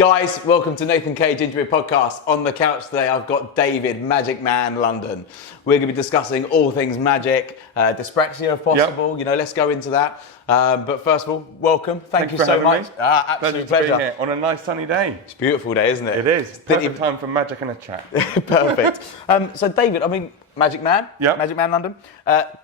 Guys, welcome to Nathan Khider Gingerbeard Podcast. On the couch today, I've got David, Magicman London. We're going to be discussing all things magic, dyspraxia if possible. Yep. You know, let's go into that. But first of all, welcome. Thank you so much. Absolute pleasure. To be here on a nice sunny day. It's a beautiful day, isn't it? It is. Perfect time for magic and a chat. Perfect. So David, Magicman, yep. Magicman London.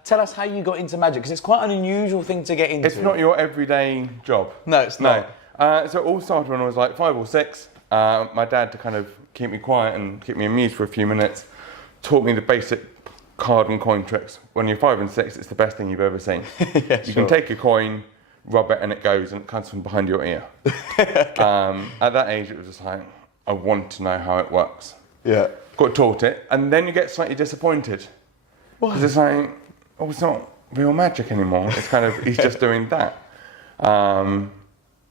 Tell us how you got into magic, because it's quite an unusual thing to get into. It's not your everyday job. No, it's not. No. So it all started when I was like 5 or 6. My dad, to kind of keep me quiet and keep me amused for a few minutes, taught me the basic card and coin tricks. When you're 5 and 6, it's the best thing you've ever seen. Yeah, you can take a coin, rub it, and it goes, and it comes from behind your ear. Okay. At that age, it was just like, I want to know how it works. Yeah. Got taught it, and then you get slightly disappointed. Why? Because it's like, oh, it's not real magic anymore. It's kind of, he's just doing that.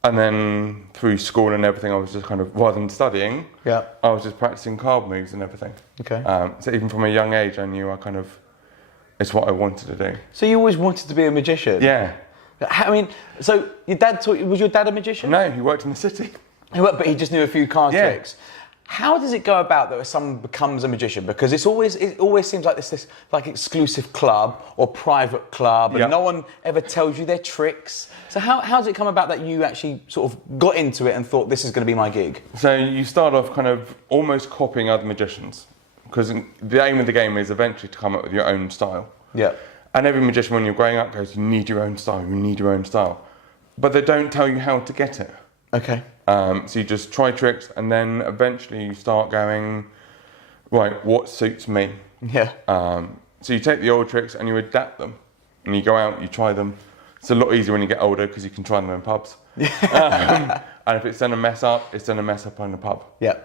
And then through school and everything, I was just kind of, rather than studying, I was just practicing card moves and everything. Okay. So even from a young age, I knew it's what I wanted to do. So you always wanted to be a magician? Yeah. So your dad was your dad a magician? No, he worked in the city. But he just knew a few card tricks. How does it go about that when someone becomes a magician? Because it always seems like this like exclusive club or private club, and no one ever tells you their tricks. So how does it come about that you actually sort of got into it and thought this is going to be my gig? So you start off kind of almost copying other magicians, because the aim of the game is eventually to come up with your own style. Yeah. And every magician, when you're growing up, goes, you need your own style, you need your own style. But they don't tell you how to get it. Okay. So you just try tricks, and then eventually you start going, right, what suits me? Yeah. So you take the old tricks and you adapt them, and you go out, you try them. It's a lot easier when you get older because you can try them in pubs. And if it's then a mess up, it's then a mess up in a pub. Yeah.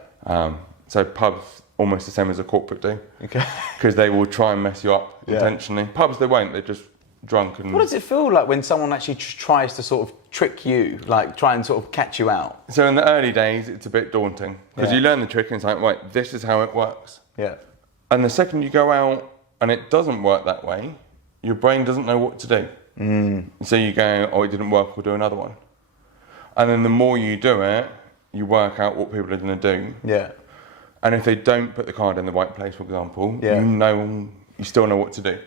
So pubs almost the same as a corporate do. Okay. Because they will try and mess you up intentionally. Pubs, they won't. They're just drunk. And what does it feel like when someone actually tries to sort of trick you, like try and sort of catch you out? So in the early days, it's a bit daunting because you learn the trick and it's like, right, this is how it works. Yeah. And the second you go out and it doesn't work that way, your brain doesn't know what to do. So you go, oh, it didn't work, we'll do another one. And then the more you do it, you work out what people are going to do. Yeah. And if they don't put the card in the right place, for example, you still know what to do.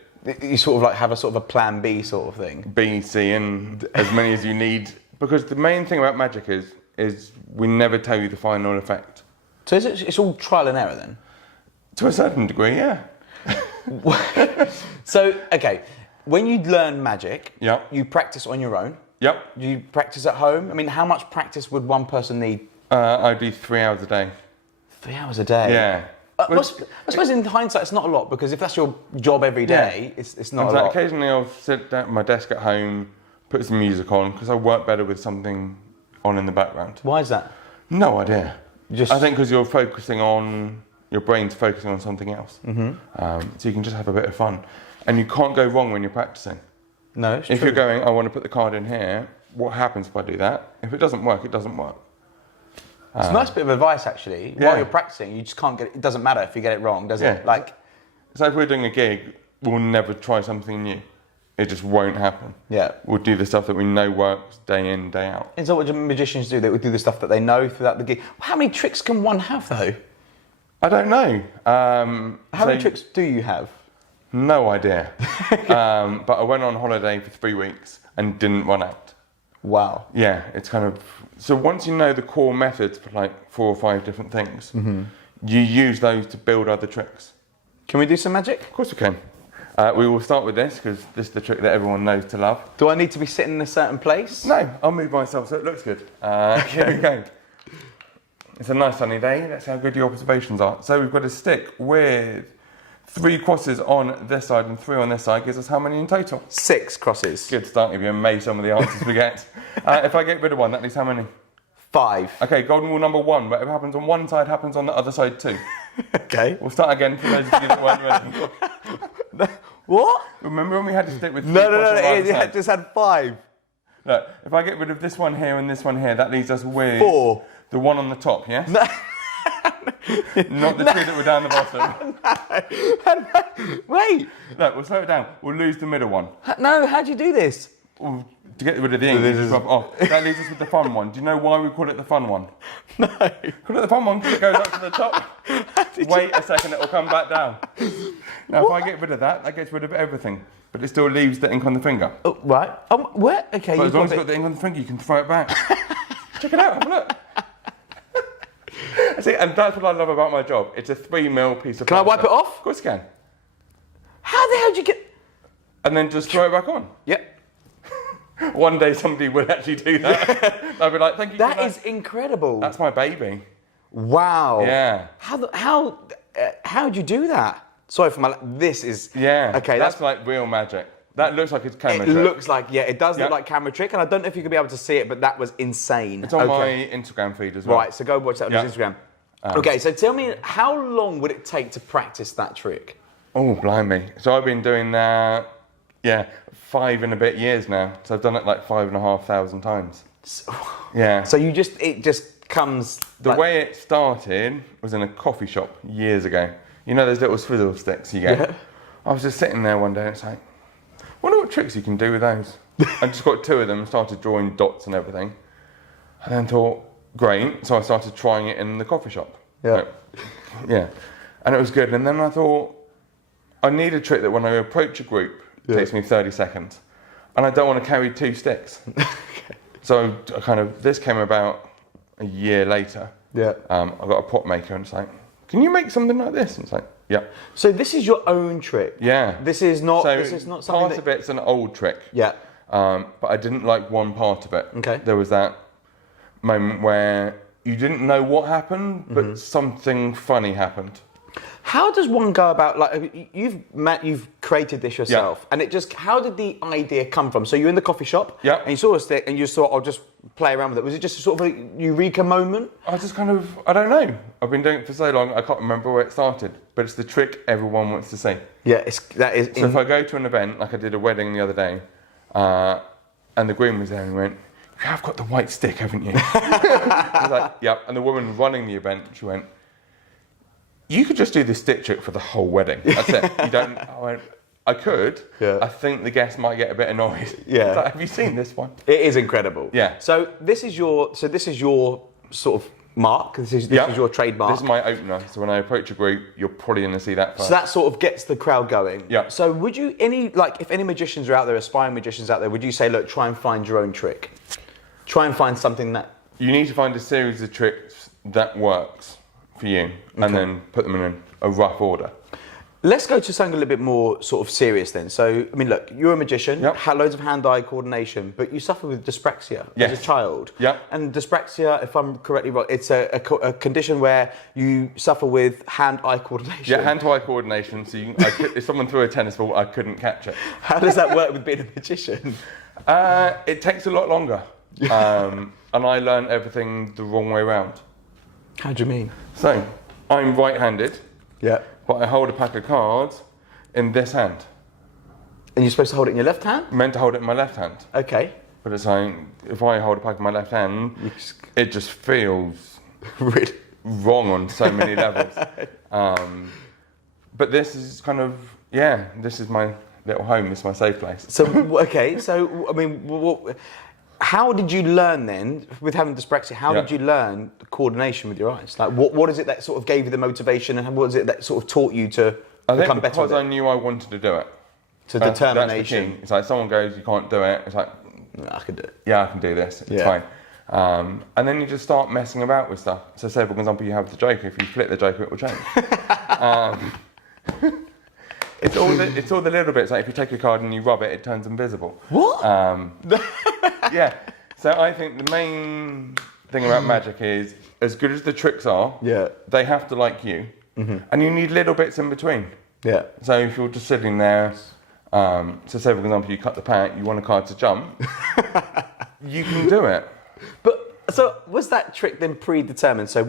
You sort of like have a sort of a plan B sort of thing. B, C, and as many as you need. Because the main thing about magic is we never tell you the final effect. So it's all trial and error then? To a certain degree, yeah. So, okay, when you learn magic, you practice on your own. Yep. You practice at home. I mean, how much practice would one person need? I do 3 hours a day. 3 hours a day? Yeah. I suppose in hindsight it's not a lot, because if that's your job every day, it's not a lot. Occasionally I'll sit down at my desk at home, put some music on, because I work better with something on in the background. Why is that? No idea. I think because your brain's focusing on something else. So you can just have a bit of fun. And you can't go wrong when you're practicing. No, it's true. If you're going, I want to put the card in here, what happens if I do that? If it doesn't work, it doesn't work. It's a nice bit of advice, actually. While you're practicing, you just can't get it. It doesn't matter if you get it wrong, does it? So if we're doing a gig, we'll never try something new. It just won't happen. Yeah. We'll do the stuff that we know works day in, day out. Is that what magicians do? They would do the stuff that they know throughout the gig. How many tricks can one have, though? I don't know. How many tricks do you have? No idea. But I went on holiday for 3 weeks and didn't run out. Wow. Yeah, it's kind of... So once you know the core methods for like 4 or 5 different things, you use those to build other tricks. Can we do some magic? Of course we can. We will start with this because this is the trick that everyone knows to love. Do I need to be sitting in a certain place? No, I'll move myself so it looks good. Here we go. It's a nice sunny day. Let's see how good your observations are. So we've got a stick with 3 crosses on this side and 3 on this side. Gives us how many in total? 6 crosses. Good start. You'll be amazed some of the answers we get. If I get rid of one, that leaves how many? 5. Okay, golden rule number 1. Whatever happens on one side happens on the other side too. Okay. We'll start again for those of you that weren't ready. What? Remember when we had to stick with 3 No, it just had 5. Look, if I get rid of this one here and this one here, that leaves us with 4. The one on the top, yes? No. Not the 2 that were down the bottom. No. Wait. Look, we'll slow it down. We'll lose the middle one. No, how do you do this? We'll to get rid of the ink, you just rub it off. That leaves us with the fun one. Do you know why we call it the fun one? No. Call it the fun one because it goes up to the top. Wait a second, it will come back down. Now, if I get rid of that, that gets rid of everything. But it still leaves the ink on the finger. Oh, right. Where? Okay. But as long as you've got the ink on the finger, you can throw it back. Check it out, have a look. See, and that's what I love about my job. It's a 3mm piece of plastic. Can I wipe it off? Of course you can. How the hell did you get... And then just throw it back on. Yep. One day somebody will actually do that. I'll be like, thank you. That is incredible. That's my baby. Wow. Yeah. How'd you do that? Sorry for my... This is... Yeah. Okay, that's like real magic. That looks like it's camera trick. It looks like, yeah, it does look like camera trick, and I don't know if you could be able to see it, but that was insane. It's on my Instagram feed as well. Right, so go watch that on his Instagram. Okay, so tell me, how long would it take to practice that trick? Oh, blimey. So I've been doing that, 5 and a bit years now. So I've done it like 5,500 times. Yeah. So it just comes... The way it started was in a coffee shop years ago. You know those little swizzle sticks you get? Yeah. I was just sitting there one day and it's like, I wonder what tricks you can do with those. I just got 2 of them and started drawing dots and everything. And then thought, great. So I started trying it in the coffee shop. Yeah. Yeah. And it was good. And then I thought, I need a trick that when I approach a group, takes me 30 seconds. And I don't want to carry 2 sticks. So this came about a year later. Yeah. I got a pot maker and it's like, can you make something like this? And it's like, yeah. So this is your own trick? Yeah. This is not something part of it's an old trick. Yeah. But I didn't like one part of it. Okay. There was that moment where you didn't know what happened, but something funny happened. How does one go about, like, you've created this yourself, and how did the idea come from? So you're in the coffee shop, and you saw a stick, and you just thought, I'll just play around with it. Was it just a sort of a eureka moment? I just I don't know. I've been doing it for so long, I can't remember where it started, but it's the trick everyone wants to see. Yeah, that is. So if I go to an event, like I did a wedding the other day, and the groom was there and he went, you have got the white stick, haven't you? I was like, yep. And the woman running the event, she went, you could just do the stick trick for the whole wedding. That's it. You don't. I could. Yeah. I think the guests might get a bit annoyed. Yeah. Like, have you seen this one? It is incredible. Yeah. So this is your sort of mark. This is your trademark. This is my opener. So when I approach a group, you're probably going to see that first. So that sort of gets the crowd going. Yeah. So would you if any magicians are out there, aspiring magicians out there, would you say, look, try and find your own trick? Try and find something that you need to find a series of tricks that works for you, and then put them in a rough order. Let's go to something a little bit more sort of serious then. So, I mean, look, you're a magician, had loads of hand-eye coordination, but you suffer with dyspraxia as a child. Yeah. And dyspraxia, if I'm correctly wrong, it's a condition where you suffer with hand-eye coordination. Yeah, hand-eye coordination. So if someone threw a tennis ball, I couldn't catch it. How does that work with being a magician? It takes a lot longer. And I learned everything the wrong way around. How do you mean? So, I'm right-handed. Yeah. But I hold a pack of cards in this hand. And you're supposed to hold it in your left hand? I'm meant to hold it in my left hand. Okay. But it's like, if I hold a pack in my left hand, it just feels wrong on so many levels. But this is this is my little home, this is my safe place. So, okay, so, I mean, how did you learn then, with having dyspraxia, how did you learn coordination with your eyes? Like, what is it that sort of gave you the motivation, and what is it that sort of taught you to become better with it? Because I knew I wanted to do it. So determination. That's the key. It's like someone goes, you can't do it. It's like, I can do it. Yeah, I can do this. It's fine. And then you just start messing about with stuff. So say, for example, you have the Joker. If you flip the Joker, it will change. It's all the little bits. Like if you take a card and you rub it, it turns invisible. What? Yeah. So I think the main thing about magic is, as good as the tricks are, they have to like you, and you need little bits in between. Yeah. So if you're just sitting there, so say for example you cut the pack, you want a card to jump, you can do it. But so was that trick then predetermined? So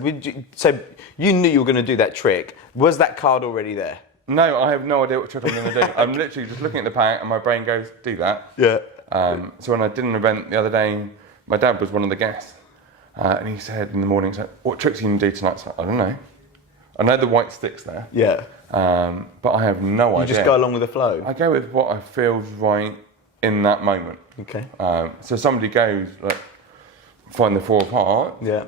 you knew you were going to do that trick. Was that card already there? No, I have no idea what trick I'm going to do. I'm literally just looking at the pack and my brain goes, do that. Yeah. So when I did an event the other day, my dad was one of the guests. And he said in the morning, what tricks are you going to do tonight? So I don't know. I know the white stick's there. Yeah. But I have no idea. You just go along with the flow? I go with what I feels right in that moment. Okay. So somebody goes, like, find the 4 of hearts. Yeah.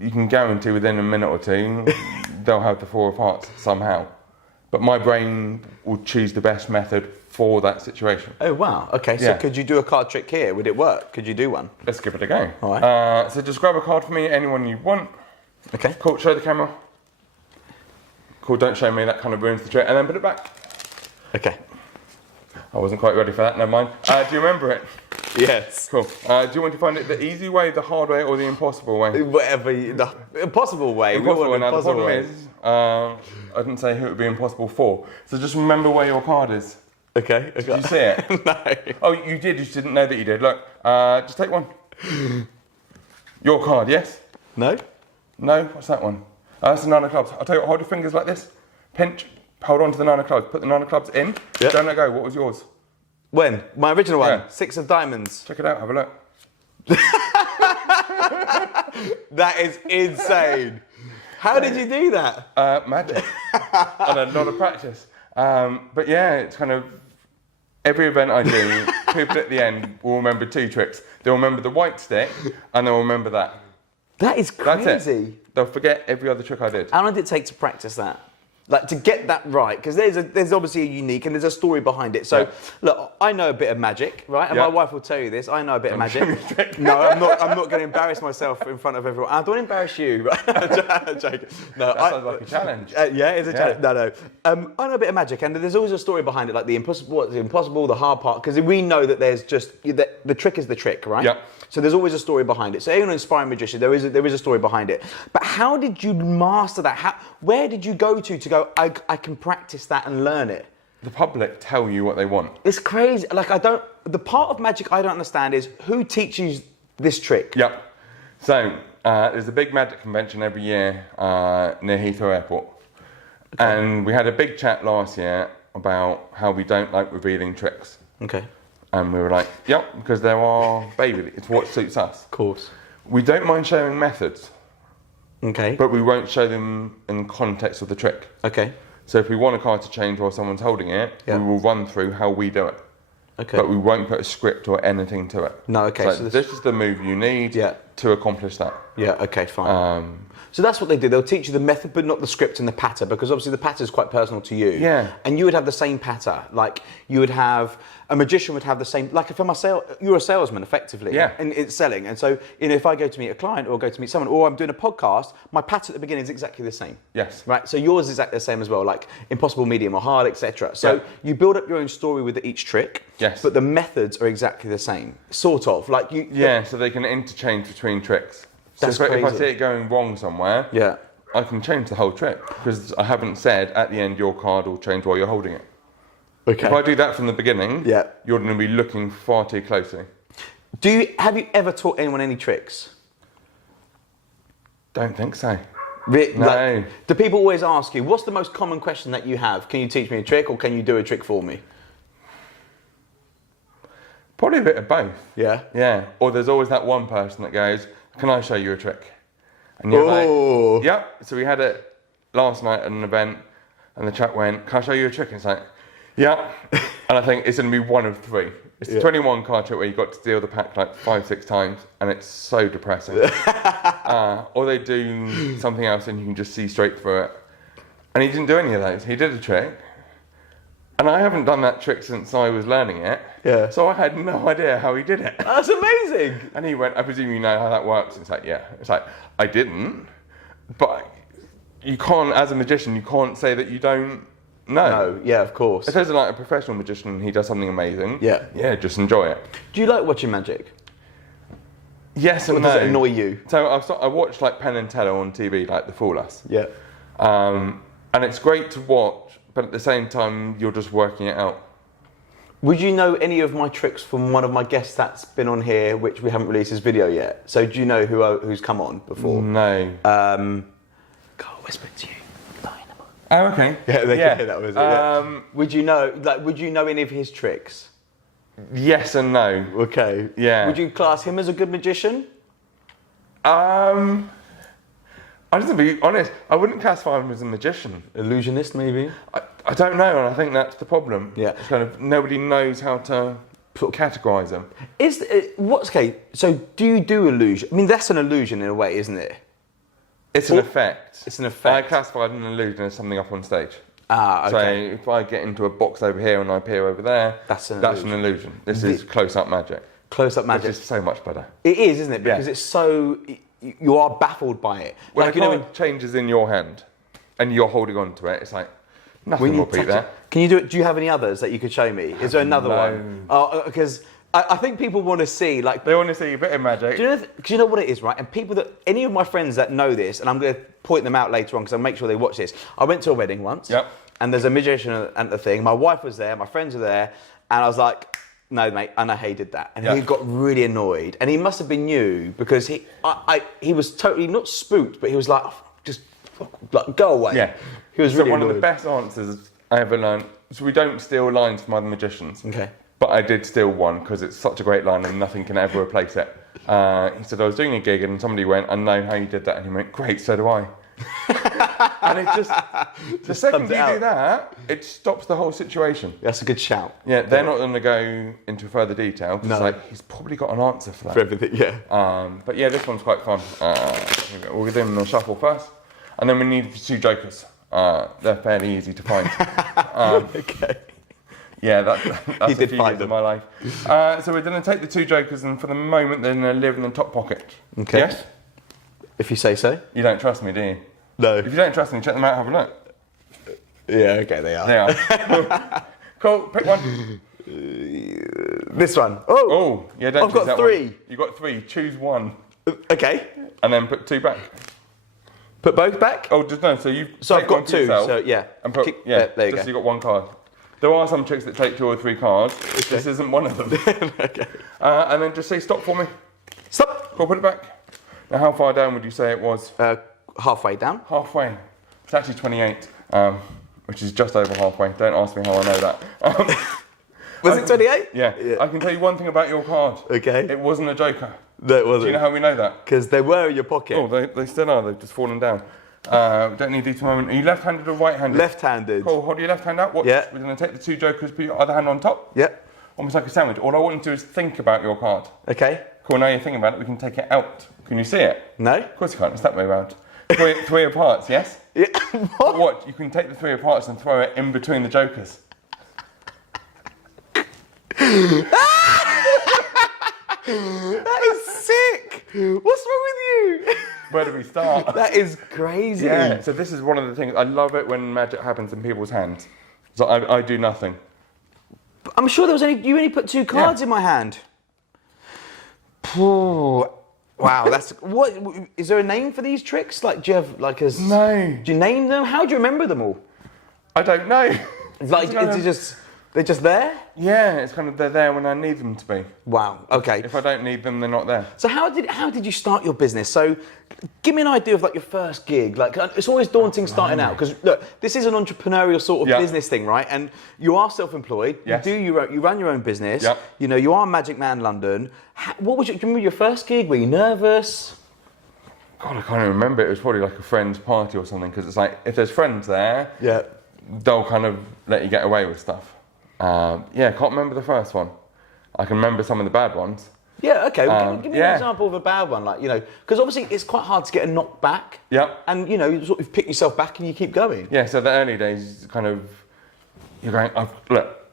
You can guarantee within a minute or two, they'll have the 4 of hearts somehow. But my brain will choose the best method for that situation. Oh, wow. Okay, so could you do a card trick here? Would it work? Could you do one? Let's give it a go. All right. So just grab a card for me, anyone you want. Okay. Cool, show the camera. Cool, don't show me, that kind of ruins the trick. And then put it back. Okay. I wasn't quite ready for that, never mind. Do you remember it? Yes. Cool. Do you want to find it the easy way, the hard way, or the impossible way? Whatever, the impossible way. Impossible. Now the problem way. is, I didn't say who it would be impossible for. So just remember where your card is. Okay. Did you see it? No. Oh, you did. You just didn't know that you did. Look, just take one. Your card, yes? No? No? What's that one? That's the 9 of clubs. I'll tell you what, hold your fingers like this. Pinch. Hold on to the 9 of clubs. Put the 9 of clubs in. Yep. Don't let go. What was yours? When? My original one? Yeah. 6 of diamonds. Check it out. Have a look. That is insane. How did you do that? Magic. And a lot of practice. But yeah, it's kind of every event I do, people at the end will remember 2 tricks. They'll remember the white stick and they'll remember that. That is crazy. That's it. They'll forget every other trick I did. How long did it take to practice that? Like to get that right, because there's obviously a unique and there's a story behind it. So look, I know a bit of magic, right? And my wife will tell you this. I know a bit of magic. No, I'm not going to embarrass myself in front of everyone. I don't want to embarrass you, right? I'm joking. No, that sounds like a challenge. Yeah, it's a challenge. No. I know a bit of magic, and there's always a story behind it, like the impossible, the hard part, because we know that there's just the trick is the trick, right? Yeah. So there's always a story behind it. So anyone inspiring magician, there is a story behind it. But how did you master that? Where did you go to go, I can practice that and learn it? The public tell you what they want. It's crazy. Like the part of magic I don't understand is who teaches this trick? Yep. So there's a big magic convention every year near Heathrow Airport. Okay. And we had a big chat last year about how we don't like revealing tricks. Okay. And we were like, yep, because there are it's what suits us. Of course. We don't mind showing methods. Okay. But we won't show them in context of the trick. Okay. So if we want a card to change while someone's holding it, we will run through how we do it. Okay. But we won't put a script or anything to it. No, okay. So this is the move you need to accomplish that. Yeah, okay, fine. So that's what they do. They'll teach you the method, but not the script and the patter, because obviously the patter is quite personal to you. Yeah. And you would have the same patter. Like you would have, a magician would have the same, like if I'm you're a salesman effectively. Yeah. And it's selling. And so, if I go to meet a client or go to meet someone, or I'm doing a podcast, my patter at the beginning is exactly the same. Yes. Right? So yours is exactly the same as well, like impossible, medium or hard, etc. So you build up your own story with each trick. Yes. But the methods are exactly the same. Sort of. Like you. Yeah, so they can interchange between tricks. So That's if I crazy. see it going wrong somewhere, I can change the whole trick because I haven't said at the end your card will change while you're holding it. Okay. If I do that from the beginning, Yeah. you're going to be looking far too closely. Have you ever taught anyone any tricks? Don't think so. No. Do people always ask you, what's the most common question that you have? Can you teach me a trick or can you do a trick for me? Probably a bit of both. Yeah? Yeah. Or there's always that one person that goes, can I show you a trick? And you're like, yep. So we had it last night at an event and the chat went, can I show you a trick? And it's like, yeah. And I think it's going to be one of 3. It's the 21 card trick where you got to deal the pack like 5-6 times and it's so depressing. Or they do something else and you can just see straight through it. And he didn't do any of those. He did a trick. And I haven't done that trick since I was learning it. Yeah. So I had no idea how he did it. That's amazing. And he went, I presume you know how that works. It's like, yeah. It's like, I didn't. But you can't, as a magician, you can't say that you don't know. No, yeah, of course. If there's like a professional magician and he does something amazing, yeah, just enjoy it. Do you like watching magic? Yes and or no. Does it annoy you? So I watch like Penn and Teller on TV, like The Fool Us. Yeah. And it's great to watch, but at the same time, you're just working it out. Would you know any of my tricks from one of my guests that's been on here, which we haven't released his video yet? So do you know who's come on before? No. God, whisper to you. Oh, okay. Yeah, that was it. Would you know any of his tricks? Yes and no. Okay. Yeah. Would you class him as a good magician? I just to be honest, I wouldn't classify him as a magician. Illusionist, maybe? I don't know, and I think that's the problem. Yeah. It's kind of nobody knows how to sort of categorise them. So do you do illusion? I mean, that's an illusion in a way, isn't it? It's an effect. It's an effect. I classify an illusion as something up on stage. Ah, okay. So if I get into a box over here and I appear over there, that's an illusion. This is close-up magic. Close-up magic. Which is so much better. It is, isn't it? Because it's so... You are baffled by it. When a card changes in your hand and you're holding on to it, it's like, nothing will beat that. Can you do it? Do you have any others that you could show me? Is there another one? Oh, because I think people want to see, like... They want to see a bit of magic. Because you know what it is, right? And people that... Any of my friends that know this, and I'm going to point them out later on because I'll make sure they watch this. I went to a wedding once. Yep. And there's a magician at the thing. My wife was there, my friends were there, and I was like, no, mate, I know he did that. And he got really annoyed. And he must have been new because he was totally, not spooked, but he was like, just go away. Yeah. He was really one annoyed. of the best answers I ever learned. So we don't steal lines from other magicians. Okay. But I did steal one because it's such a great line and nothing can ever replace it. He said, I was doing a gig and somebody went, I know how you did that. And he went, great, so do I. And it just, the second you do that, it stops the whole situation. That's a good shout. Yeah, they're not going to go into further detail. No. Like, he's probably got an answer for that. For everything, yeah. But yeah, this one's quite fun. We'll do them in the shuffle first. And then we need 2 jokers. They're fairly easy to find. Okay. Yeah, that's you did a few find years them. of my life. So we're going to take the 2 jokers and for the moment they're going to live in the top pocket. Okay. Yes? If you say so. You don't trust me, do you? No. If you don't trust me, check them out, have a look. Yeah, okay, they are. They are. Cool, pick one. This one. Oh, yeah, don't I've got 3. One. You've got 3, choose one. Okay. And then put 2 back. Put both back? Oh, just no, so you So I've got 2, yourself, so yeah. And put, there you just go. so you got 1 card. There are some tricks that take 2 or 3 cards. Okay. This isn't one of them. Okay. And then just say stop for me. Stop. Cool, put it back. Now, how far down would you say it was? Halfway down. Halfway. It's actually 28, which is just over halfway. Don't ask me how I know that. Was it 28? Yeah. I can tell you one thing about your card. Okay. It wasn't a joker. No, it wasn't. Do you know how we know that? Because they were in your pocket. Oh, they still are. They've just fallen down. Don't need these to moment. Are you left-handed or right-handed? Left-handed. Cool. Hold your left hand out. Watch. Yeah. We're going to take the 2 jokers, put your other hand on top. Yep. Almost like a sandwich. All I want you to do is think about your card. Okay. Cool. Now you're thinking about it. We can take it out. Can you see it? No. Of course you can't. It's that way around. 3 parts. Yes. Yeah. What? What? You can take the 3 parts and throw it in between the jokers. That is sick. What's wrong with you? Where do we start? That is crazy. Yeah. So this is one of the things I love it when magic happens in people's hands. So I do nothing. I'm sure you only put 2 cards in my hand. Wow, that's what is there a name for these tricks? Like, do you have like a No. Do you name them? How do you remember them all? I don't know. Like, they're just there? Yeah, it's kind of they're there when I need them to be. Wow. Okay. If I don't need them, they're not there. So how did you start your business? So give me an idea of like your first gig. Like, it's always daunting starting out because look, this is an entrepreneurial sort of business thing, right? And you are self-employed. Yes. You run your own business. Yep. You know, you are Magicman London. Do you remember your first gig? Were you nervous? God, I can't even remember. It was probably like a friend's party or something because it's like if there's friends there, they'll kind of let you get away with stuff. Can't remember the first one. I can remember some of the bad ones. Yeah, okay. Well, give me an example of a bad one, like, you know, because obviously it's quite hard to get a knock back. Yep. And, you know, you sort of pick yourself back and you keep going. Yeah, so the early days, kind of, you're going,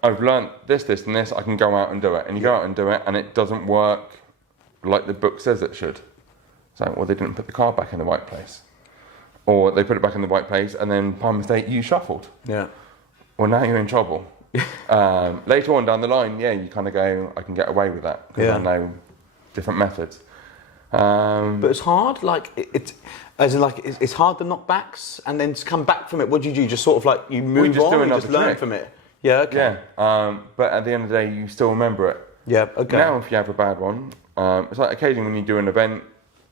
I've learned this, and this, I can go out and do it. And you go out and do it, and it doesn't work like the book says it should. It's like, well, they didn't put the card back in the right place. Or they put it back in the right place, and then by mistake, you shuffled. Yeah. Well, now you're in trouble. Later on down the line, you kind of go, I can get away with that because I know different methods. But it's hard, like it's hard the knockbacks, and then to come back from it. What do you do? Just sort of like you move on, and just learn from it. Yeah, okay. Yeah, but at the end of the day, you still remember it. Yeah, okay. Now, if you have a bad one, it's like occasionally when you do an event,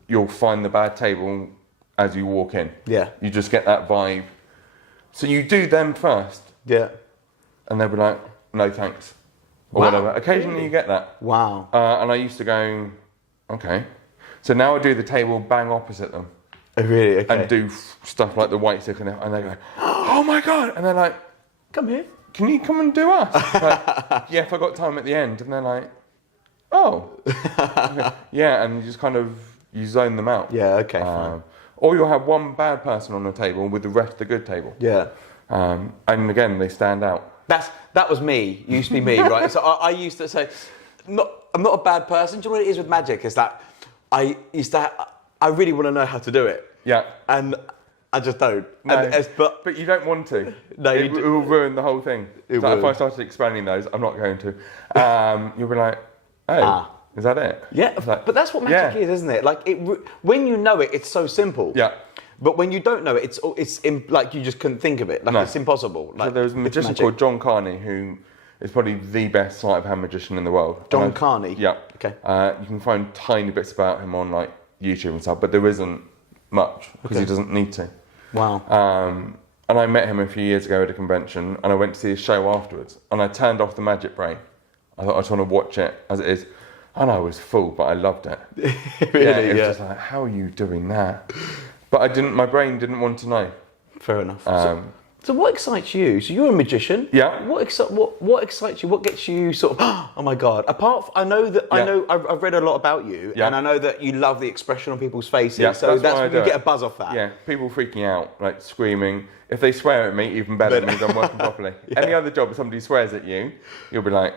you'll find the bad table as you walk in. Yeah. You just get that vibe. So you do them first. Yeah. And they'll be like, no thanks, or whatever. Occasionally you get that. Wow. And I used to go, okay. So now I do the table bang opposite them. Oh, really? Okay. And do stuff like the white stick and they go, oh my God. And they're like, come here. can you come and do us? Like, yeah, if I got time at the end. And they're like, oh. Yeah, and you just kind of, you zone them out. Yeah, okay, fine. Or you'll have one bad person on the table with the rest of the good table. Yeah. And again, they stand out. That was me, used to be me, right? So I used to say, I'm not a bad person. Do you know what it is with magic? Is that I really want to know how to do it. Yeah. And I just don't. No, but you don't want to. No, it will ruin the whole thing. If I started explaining those, I'm not going to. You'll be like, oh, is that it? Yeah, like, but that's what magic is, isn't it? Like, when you know it, it's so simple. Yeah. But when you don't know it, it's like you just couldn't think of it. Like, it's impossible. Like, so there was a magician called John Carney who is probably the best sleight of hand magician in the world. John Carney? Yeah. Okay. You can find tiny bits about him on like YouTube and stuff, but there isn't much because he doesn't need to. Wow. And I met him a few years ago at a convention, and I went to see his show afterwards, and I turned off the Magic Brain. I thought I just want to watch it as it is, and I was full, but I loved it. Really? Yeah, it was just like, how are you doing that? But my brain didn't want to know. Fair enough. So what excites you? So you're a magician. Yeah. What excites you? What gets you sort of, oh my God. I've read a lot about you, and I know that you love the expression on people's faces. Yeah, so that's when you get it. a buzz off that. Yeah, people freaking out, like screaming. If they swear at me, even better, it means I'm working properly. Any other job, if somebody swears at you, you'll be like,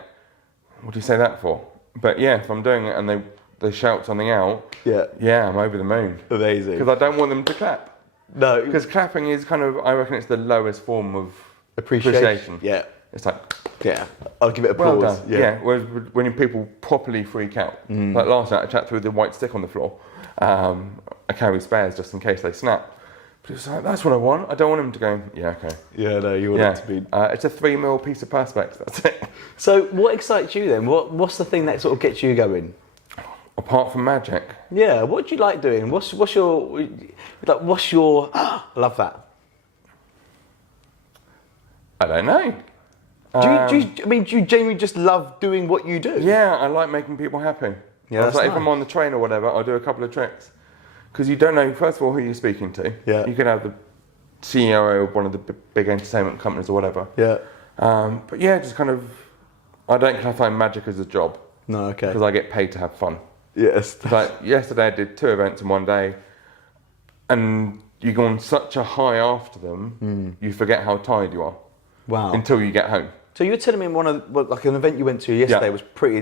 what do you say that for? But yeah, if I'm doing it and they shout something out, I'm over the moon. Amazing. Because I don't want them to clap. No. Because clapping is kind of, I reckon it's the lowest form of appreciation. Yeah. It's like, yeah, I'll give it a well pause. Done. Yeah. Whereas when people properly freak out, like last night I chat through the white stick on the floor. I carry spares just in case they snap. But it's like, that's what I want. I don't want them to go, yeah, okay. Yeah, no, you want it to be. It's a 3mm piece of perspex, that's it. So what excites you then? What's the thing that sort of gets you going? Apart from magic. Yeah, what do you like doing? What's your I love that. I don't know. Do you genuinely just love doing what you do? Yeah, I like making people happy. Yeah, that's like nice. if I'm on the train or whatever, I'll do a couple of tricks. Because you don't know, first of all, who you're speaking to. Yeah. You could have the CEO of one of the big entertainment companies or whatever. Yeah. But yeah, just kind of, I don't classify magic as a job. No, okay. Because I get paid to have fun. Yes. Like yesterday I did 2 events in one day, and you go on such a high after them, you forget how tired you are. Wow. Until you get home. So you were telling me like an event you went to yesterday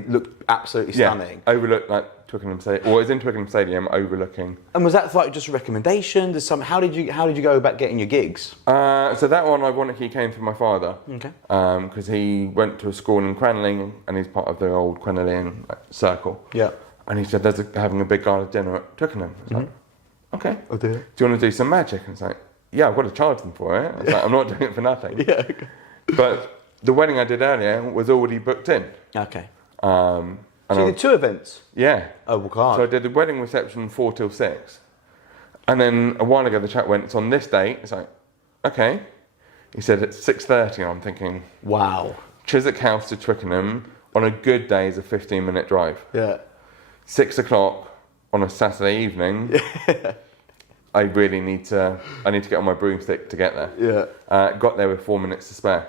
looked absolutely stunning. Yeah, overlooked like Twickenham Stadium, or it was in Twickenham Stadium, overlooking. And was that like just a recommendation? How did you go about getting your gigs? So that one, ironically, came from my father. Okay. Because he went to a school in Cranley, and he's part of the old Cranleigh circle. Yeah. And he said, "There's having a big gala dinner at Twickenham." I was like, "Okay. I'll do it. Do you want to do some magic?" And it's like, "Yeah, I've got to charge them for it." I was like, "I'm not doing it for nothing." Yeah. Okay. But the wedding I did earlier was already booked in. Okay. So you did 2 events? Yeah. Oh, well, God. So I did the wedding reception 4 till 6. And then a while ago the chat went, it's on this date. It's like, okay. He said it's 6:30. And I'm thinking, wow. Chiswick House to Twickenham on a good day is a 15-minute drive. Yeah. 6 o'clock on a Saturday evening. I really need to get on my broomstick to get there. Yeah. Got there with 4 minutes to spare.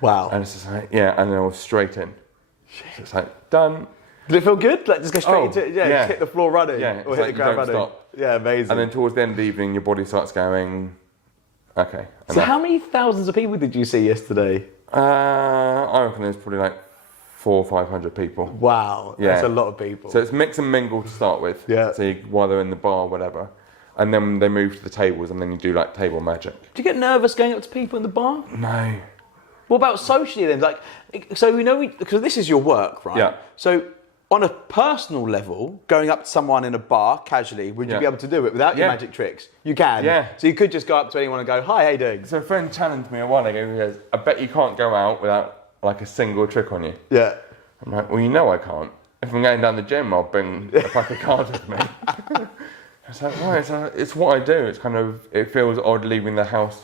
Wow. And it's just like, and then I was straight in. So it's like, done. Did it feel good? Like just go straight into it? Yeah, hit the floor running. Yeah, or it's hit like the ground you don't running. stop. Yeah, amazing. And then towards the end of the evening, your body starts going, okay. So how many thousands of people did you see yesterday? I reckon there's probably like 400 or 500 people. Wow, that's a lot of people. So it's mix and mingle to start with. Yeah. So while they're in the bar or whatever. And then they move to the tables, and then you do like table magic. Do you get nervous going up to people in the bar? No. What about socially then? Like, so we know because this is your work, right? Yeah. So on a personal level, going up to someone in a bar casually, would you be able to do it without your magic tricks? You can. Yeah. So you could just go up to anyone and go, "Hi, how you doing?" So a friend challenged me a while ago. He goes, "I bet you can't go out without like a single trick on you." Yeah. I'm like, "Well, you know I can't. If I'm going down the gym, I'll bring a pack of cards with me." It's like, right, it's what I do. It's kind of, it feels odd leaving the house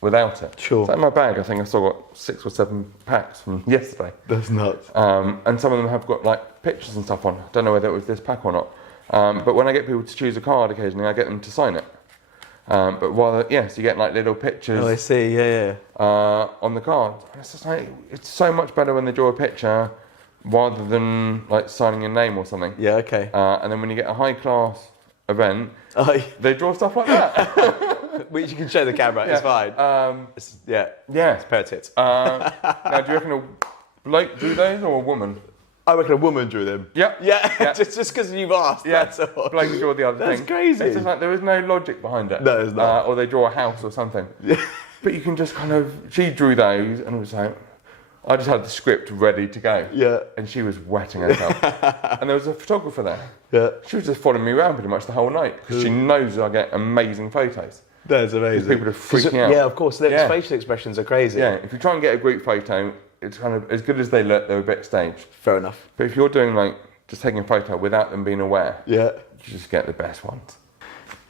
without it. Sure. It's like my bag, I think I still got 6 or 7 packs from yesterday. That's nuts. And some of them have got like pictures and stuff on. I don't know whether it was this pack or not. But when I get people to choose a card occasionally, I get them to sign it. But rather, so you get like little pictures. Oh, I see. Yeah. On the card. It's just like, it's so much better when they draw a picture rather than like signing your name or something. Yeah. Okay. And then when you get a high class event, Oh, they draw stuff like that. which you can show the camera. It's fine. Yeah. It's a pair of tits. Now, do you reckon a bloke drew those or a woman? I reckon a woman drew them. Yep. Yeah. just because you've asked. Yeah. That's all. Bloke drew the other thing. That's crazy. It's just like there is no logic behind it. No, there's not. Or they draw a house or something. Yeah. But you can just kind of. She drew those, and it was like, I just had the script ready to go. Yeah. And she was wetting herself. And there was a photographer there. Yeah. She was just following me around pretty much the whole night because she knows I get amazing photos. That's amazing. People are freaking out. Yeah, of course. Their facial expressions are crazy. Yeah, if you try and get a group photo, it's kind of as good as they look. They're a bit staged. Fair enough. But if you're doing like just taking a photo without them being aware, Yeah. you just get the best ones.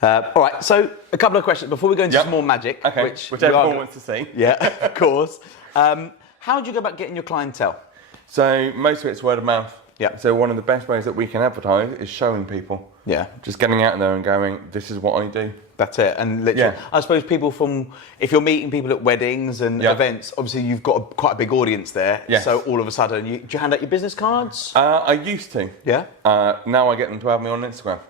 All right. So a couple of questions before we go into some more magic, Okay. which everyone wants to see. Yeah, of course. How do you go about getting your clientele? So most of it's word of mouth. Yeah. So one of the best ways that we can advertise is showing people. Yeah. Just getting out there and going, this is what I do. That's it. And literally, I suppose people if you're meeting people at weddings and events, obviously you've got quite a big audience there. Yes. So all of a sudden, do you hand out your business cards? I used to. Yeah. Now I get them to add me on Instagram.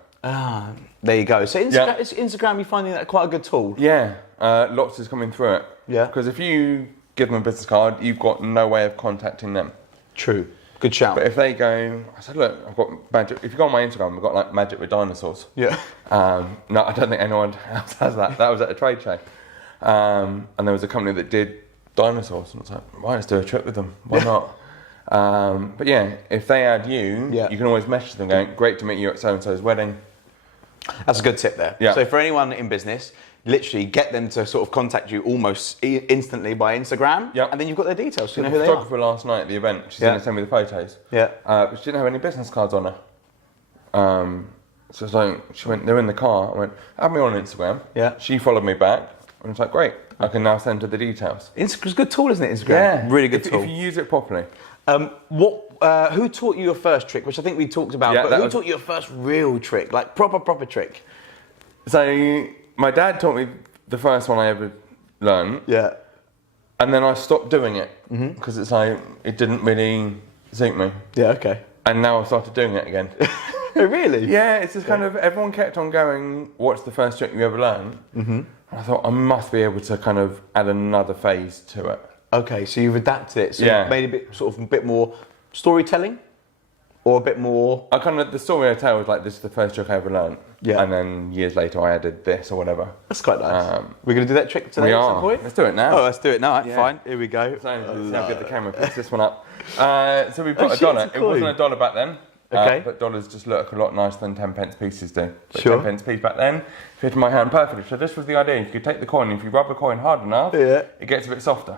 There you go. So is Instagram, you finding that quite a good tool? Yeah. Lots is coming through it. Yeah. Because if you give them a business card, you've got no way of contacting them. True. Good shout. But if they go, I said, look, I've got magic. If you go on my Instagram, I've got like magic with dinosaurs. Yeah. No, I don't think anyone else has that. That was at a trade show. And there was a company that did dinosaurs. And I was like, why, let's do a trip with them. Why not? But yeah, if they add you, you can always message them going, great to meet you at so-and-so's wedding. That's a good tip there. Yeah. So for anyone in business, literally get them to sort of contact you almost instantly by Instagram. Yeah. And then you've got their details, so you know The who they are. photographer last night at the event, she's going to send me the photos. Yeah. But she didn't have any business cards on her. So it's like, she went, they're in the car. I went, add me on Instagram. Yeah. She followed me back. And it's like, great, I can now send her the details. Instagram's a good tool, isn't it, Instagram? Yeah. Really good tool. If you use it properly. Who taught you your first trick, which I think we talked about, but who taught you your first real trick, like proper trick? So my dad taught me the first one I ever learned. Yeah. And then I stopped doing it because it's like, it didn't really suit me. Yeah, okay. And now I've started doing it again. Oh, really? Yeah, it's just kind of, everyone kept on going, what's the first trick you ever learned? And I thought, I must be able to kind of add another phase to it. Okay, so you've adapted it. So you've made it a bit more storytelling? Or a bit more... The story I tell is like, this is the first trick I ever learned. Yeah. And then years later I added this or whatever. That's quite nice. We're going to do that trick today at some point? Let's do it now. Oh, let's do it now. Fine. Here we go. So let's see how good the camera picks this one up. So we've got $1. It wasn't $1 back then. Okay. But dollars just look a lot nicer than 10 pence pieces do. But Sure. 10 pence piece back then fit in my hand perfectly. So this was the idea. You could take the coin, if you rub the coin hard enough, it gets a bit softer.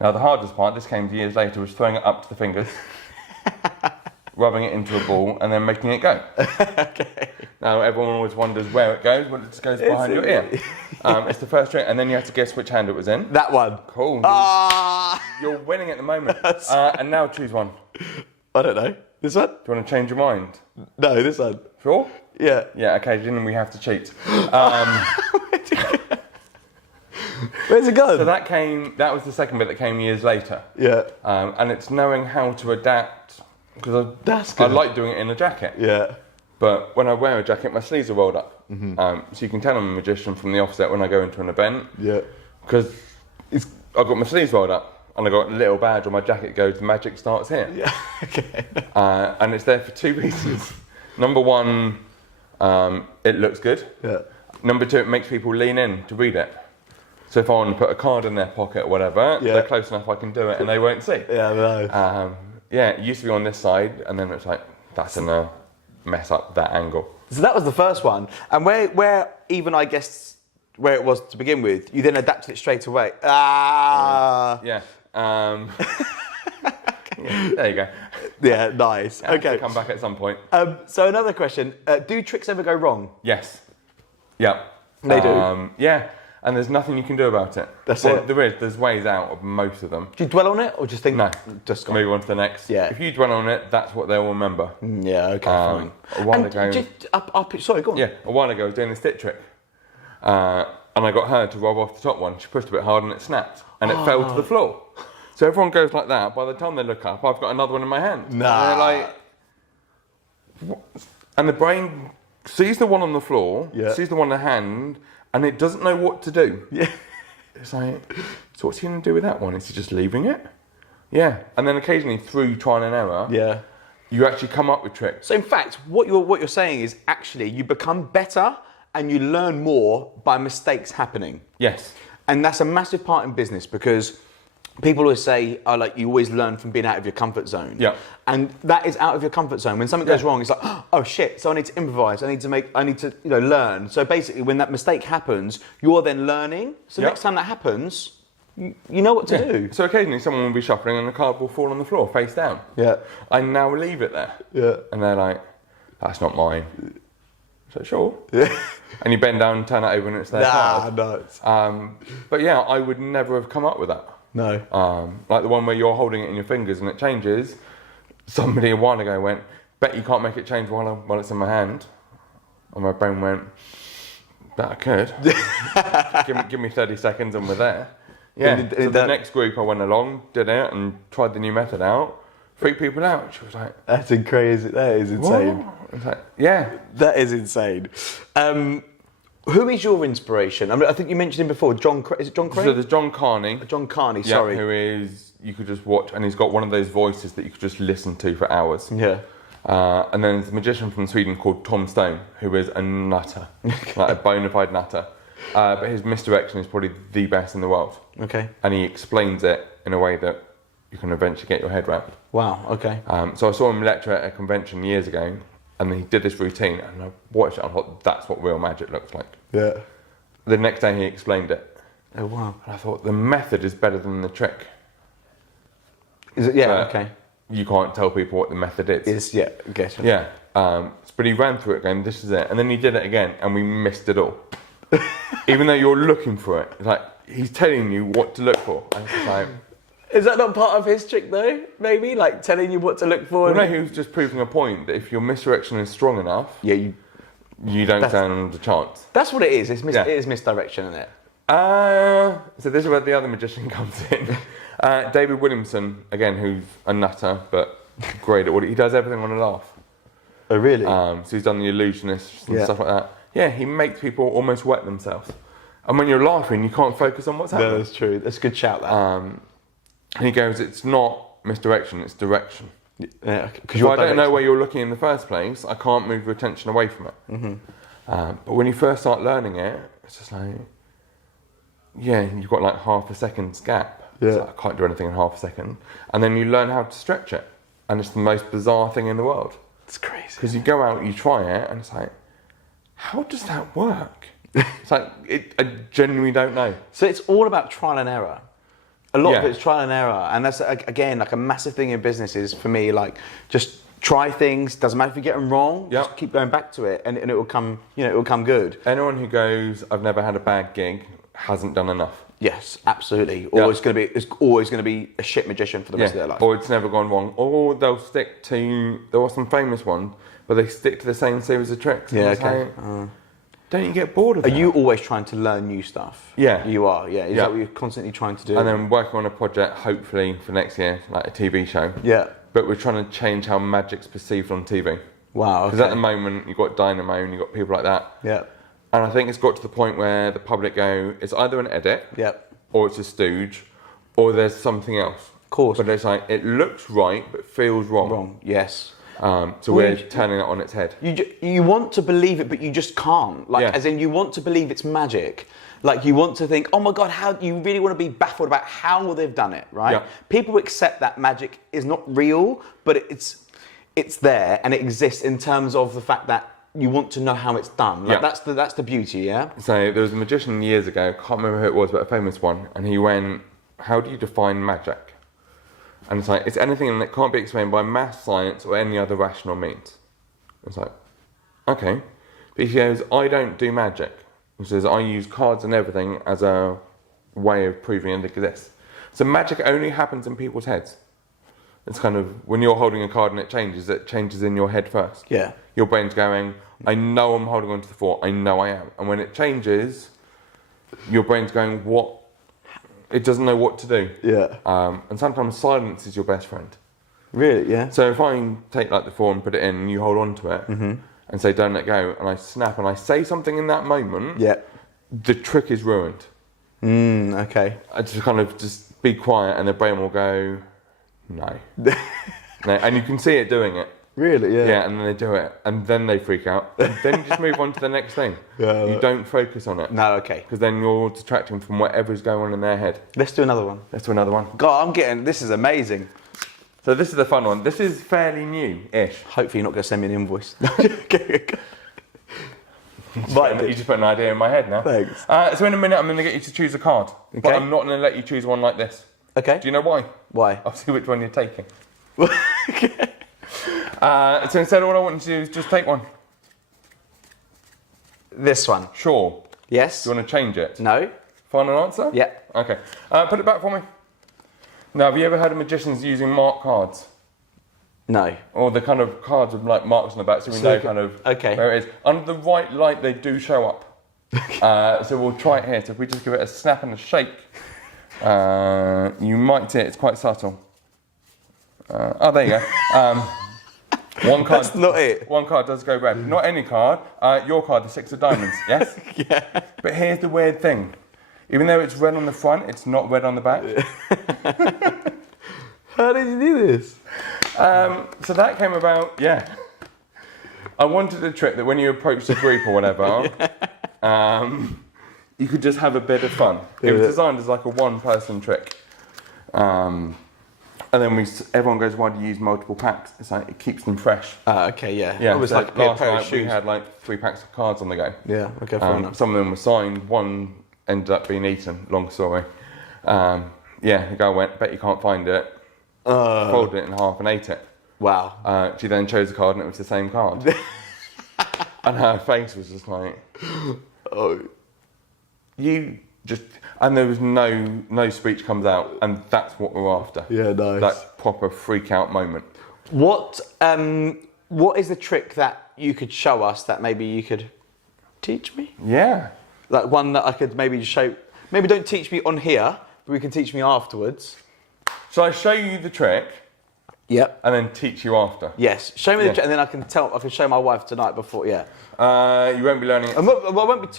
Now the hardest part, this came years later, was throwing it up to the fingers, rubbing it into a ball, and then making it go. Okay. Now everyone always wonders where it goes. Well, it just goes behind your ear. It's the first trick, and then you have to guess which hand it was in. That one. Cool. Ah! You're winning at the moment. And now choose one. I don't know. This one? Do you want to change your mind? No, this one. Sure? Yeah. Yeah, okay, then we have to cheat. Where's it gone? So that was the second bit that came years later. Yeah. And it's knowing how to adapt, because That's I good. like doing it in a jacket. Yeah. But when I wear a jacket, my sleeves are rolled up. So you can tell I'm a magician from the offset when I go into an event. Yeah. Because I've got my sleeves rolled up. And I got a little badge on my jacket goes, the magic starts here. Yeah. Okay. And it's there for two reasons. Number one, it looks good. Yeah. Number two, it makes people lean in to read it. So if I want to put a card in their pocket or whatever, they're close enough I can do it and they won't see. Yeah, I know. It used to be on this side and then it's like, that's gonna mess up that angle. So that was the first one. And where even I guess where it was to begin with, you then adapted it straight away. Yeah. There you go. Yeah, nice. Okay. Come back at some point. So another question, do tricks ever go wrong? Yes. Yeah. They do? Yeah. And there's nothing you can do about it. That's it. There's ways out of most of them. Do you dwell on it or just think, No. just go? Move on to the next. Yeah. If you dwell on it, that's what they'll remember. Yeah, okay, fine. A while And ago. sorry, go on. Yeah, a while ago I was doing the stick trick. And I got her to rob off the top one. She pushed a bit hard and it snapped. And it fell to the floor. So everyone goes like that. By the time they look up, I've got another one in my hand. Nah. And they're like... What? And the brain sees the one on the floor, sees the one in the hand, and it doesn't know what to do. Yeah. It's like, so what's he going to do with that one? Is he just leaving it? Yeah. And then occasionally, through trial and error, you actually come up with tricks. So in fact, what you're saying is actually you become better and you learn more by mistakes happening. Yes. And that's a massive part in business because people always say, oh, like, you always learn from being out of your comfort zone. Yeah. And that is out of your comfort zone. When something goes wrong, it's like, oh shit, so I need to improvise, I need to learn. So basically when that mistake happens, you're then learning. So next time that happens, you know what to do. So occasionally someone will be shuffling and the card will fall on the floor face down. Yeah. I now leave it there. Yeah. And they're like, that's not mine. So sure. Yeah. And you bend down and turn it over and it's their card. No. But yeah, I would never have come up with that. No. Like the one where you're holding it in your fingers and it changes. Somebody a while ago went, bet you can't make it change while it's in my hand. And my brain went, bet I could. give me 30 seconds and we're there. Yeah. So the next group I went along, did it and tried the new method out. 3 people out. She was like, that's crazy. That is insane. I was like, yeah. That is insane. Who is your inspiration? I mean, I think you mentioned him before. Is it John Crane? So there's John Carney. John Carney, sorry. Who is, you could just watch, and he's got one of those voices that you could just listen to for hours. Yeah. And then there's a magician from Sweden called Tom Stone, who is a nutter, like a bona fide nutter. But his misdirection is probably the best in the world. Okay. And he explains it in a way that you can eventually get your head around. Wow, okay. So I saw him lecture at a convention years ago, and he did this routine, and I watched it and I thought, that's what real magic looks like. Yeah. The next day he explained it. Oh, wow. And I thought, the method is better than the trick. Is it? Yeah, okay. You can't tell people what the method is. Yeah, I guess. Yeah. But he ran through it going, this is it. And then he did it again, and we missed it all. Even though you're looking for it. It's like, he's telling you what to look for. And it's like... Is that not part of his trick though? Maybe like telling you what to look for. Well, no, he was just proving a point that if your misdirection is strong enough, you don't stand a chance. That's what it is. It is misdirection, isn't it? So this is where the other magician comes in. David Williamson, again, who's a nutter but great at what he does. Everything on a laugh. Oh really? So he's done the illusionists and stuff like that. Yeah, he makes people almost wet themselves. And when you're laughing, you can't focus on what's happening. No, that's true. That's a good shout. That. And he goes, it's not misdirection, it's direction. Yeah, because if I don't know where you're looking in the first place, I can't move your attention away from it. Mm-hmm. But when you first start learning it, it's just like, you've got like half a second's gap. Yeah. So I can't do anything in half a second. And then you learn how to stretch it. And it's the most bizarre thing in the world. It's crazy. Because you go out, you try it, and it's like, how does that work? It's like, I genuinely don't know. So it's all about trial and error. A lot of it's trial and error, and that's again like a massive thing in business is for me like just try things. Doesn't matter if you get them wrong. Just keep going back to it, and it will come. It will come good. Anyone who goes, I've never had a bad gig, hasn't done enough. Yes, absolutely. Or it's always going to be a shit magician for the rest of their life. Or it's never gone wrong. Or they'll stick to. There are some famous ones, but they stick to the same series of tricks. Yeah. Okay. Don't you get bored of that? Are you always trying to learn new stuff? Yeah. You are, Is that what you're constantly trying to do? And then working on a project, hopefully, for next year, like a TV show. Yeah. But we're trying to change how magic's perceived on TV. Wow, okay. Because at the moment, you've got Dynamo and you've got people like that. Yeah. And I think it's got to the point where the public go, it's either an edit, or it's a stooge, or there's something else. Of course. But it's like, it looks right, but feels wrong. Wrong, yes. So we're turning it on its head. You want to believe it, but you just can't. As in, you want to believe it's magic. Like, you want to think, oh my God, how you really want to be baffled about how they've done it, right? Yeah. People accept that magic is not real, but it's there and it exists in terms of the fact that you want to know how it's done. That's the beauty, yeah? So there was a magician years ago, can't remember who it was, but a famous one, and he went, how do you define magic? And it's like, it's anything that can't be explained by math, science, or any other rational means. It's like, okay. But he goes, I don't do magic. He says, I use cards and everything as a way of proving it exists. So magic only happens in people's heads. It's kind of, when you're holding a card and it changes in your head first. Yeah. Your brain's going, I know I'm holding on to the 4. I know I am. And when it changes, your brain's going, what? It doesn't know what to do. Yeah. And sometimes silence is your best friend. Really? Yeah. So if I take like the 4 and put it in and you hold on to it and say, don't let go, and I snap and I say something in that moment, the trick is ruined. Okay. I just kind of just be quiet and the brain will go, no. No. And you can see it doing it. Really? Yeah. Yeah, and then they do it, and then they freak out, and then you just move on to the next thing. Yeah. You don't focus on it. No, okay. Because then you're distracting from whatever's going on in their head. Let's do another one. Let's do another one. God, this is amazing. So this is the fun one. This is fairly new-ish. Hopefully you're not going to send me an invoice. You just put an idea in my head now. Thanks. So in a minute I'm going to get you to choose a card. Okay. But I'm not going to let you choose one like this. Okay. Do you know why? Why? I'll see which one you're taking. Okay. So instead all I want you to do is just take one. This one. Sure. Yes. Do you want to change it? No. Final answer? Yeah. Okay. Put it back for me. Now, have you ever heard of magicians using mark cards? No. Or the kind of cards with like marks on the back so we know kind of where it is. Under the right light, they do show up. So we'll try it here. So if we just give it a snap and a shake, you might see it. It's quite subtle. Oh, there you go. One card. That's not it. One card does go red. Not any card. Your card, the 6 of diamonds. Yes. Yeah. But here's the weird thing. Even though it's red on the front, it's not red on the back. How did you do this? So that came about. Yeah. I wanted a trick that when you approach the group or whatever, you could just have a bit of fun. It was designed as like a one-person trick. And then everyone goes, why do you use multiple packs? It's like, it keeps them fresh. Okay, yeah. It was so like a last pair of night we shoes. had like 3 packs of cards on the go. Yeah, okay, fair enough. Some of them were signed, one ended up being eaten, long story. The guy went, bet you can't find it. Folded it in half and ate it. Wow. She then chose a card and it was the same card. And her face was just like, Oh. you just... And there was no speech comes out, and that's what we're after. Yeah, nice. That proper freak out moment. What is the trick that you could show us that maybe you could teach me? Yeah. Like one that I could maybe show. Maybe don't teach me on here, but we can teach me afterwards. Shall I show you the trick? Yep. And then teach you after? Yes. Show me the trick, and then I can show my wife tonight before. Yeah. You won't be learning it. I won't teach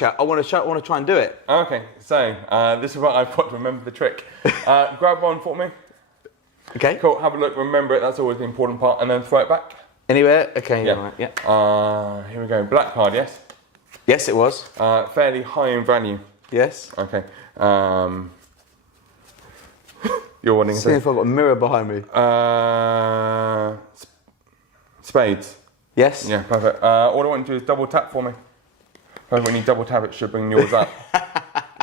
her. I want to try and do it. Okay. So this is what I've got to remember the trick. Grab one for me. Okay. Cool. Have a look. Remember it. That's always the important part. And then throw it back. Anywhere? Okay. Yeah. Right, yeah. Here we go. Black card. Yes. Yes, it was. Fairly high in value. Yes. Okay. You're wanting to See if I've got a mirror behind me. Spades. Yes. Yeah, perfect. All I want you to do is double tap for me. Perfect. When you double tap, it should bring yours up.